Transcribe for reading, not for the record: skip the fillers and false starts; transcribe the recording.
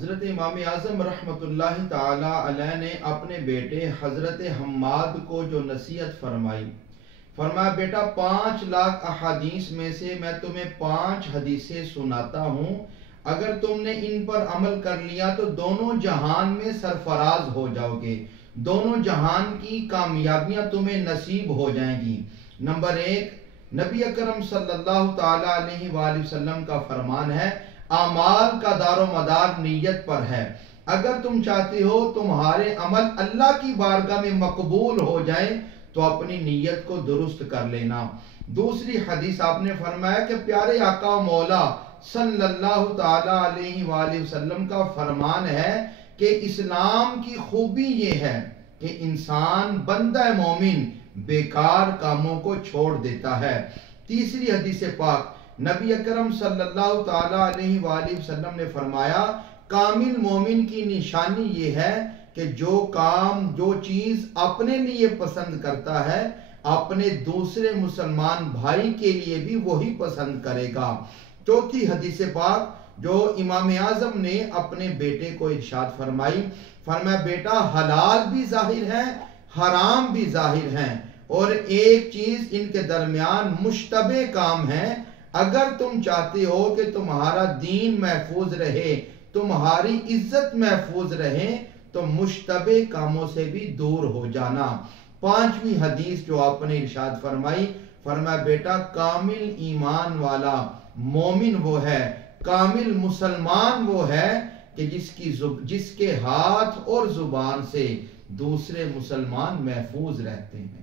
حضرت امام اعظم رحمۃ تعالی علیہ نے اپنے بیٹے حضرت حماد کو جو نصیحت فرمائی، فرمایا بیٹا 5 لاکھ احادیث میں سے میں تمہیں 5 حدیثیں سناتا ہوں، اگر تم نے ان پر عمل کر لیا تو دونوں جہان میں سرفراز ہو جاؤ گے، دونوں جہان کی کامیابیاں تمہیں نصیب ہو جائیں گی۔ نمبر 1، نبی اکرم صلی اللہ تعالی علیہ وآلہ وسلم کا فرمان ہے، اعمال کا دار و مدار نیت پر ہے۔ اگر تم چاہتے ہو تمہارے عمل اللہ کی بارگاہ میں مقبول ہو جائیں تو اپنی نیت کو درست کر لینا۔ دوسری حدیث آپ نے فرمایا کہ پیارے آقا و مولا صلی اللہ تعالی علیہ وآلہ وسلم کا فرمان ہے کہ اسلام کی خوبی یہ ہے کہ انسان بندہ مومن بیکار کاموں کو چھوڑ دیتا ہے۔ تیسری حدیث پاک نبی اکرم صلی اللہ تعالی علیہ وآلہ وسلم نے فرمایا، کامل مومن کی نشانی یہ ہے کہ جو چیز اپنے لیے پسند کرتا ہے اپنے دوسرے مسلمان بھائی کے لیے بھی وہی پسند کرے گا۔ چوتھی حدیث پاک جو امام اعظم نے اپنے بیٹے کو ارشاد فرمائی، فرمایا بیٹا حلال بھی ظاہر ہے حرام بھی ظاہر ہیں، اور ایک چیز ان کے درمیان مشتبہ کام ہے، اگر تم چاہتے ہو کہ تمہارا دین محفوظ رہے، تمہاری عزت محفوظ رہے، تو مشتبہ کاموں سے بھی دور ہو جانا۔ 5ویں حدیث جو آپ نے ارشاد فرمائی، فرمایا بیٹا کامل ایمان والا مومن وہ ہے، کامل مسلمان وہ ہے کہ جس کے ہاتھ اور زبان سے دوسرے مسلمان محفوظ رہتے ہیں۔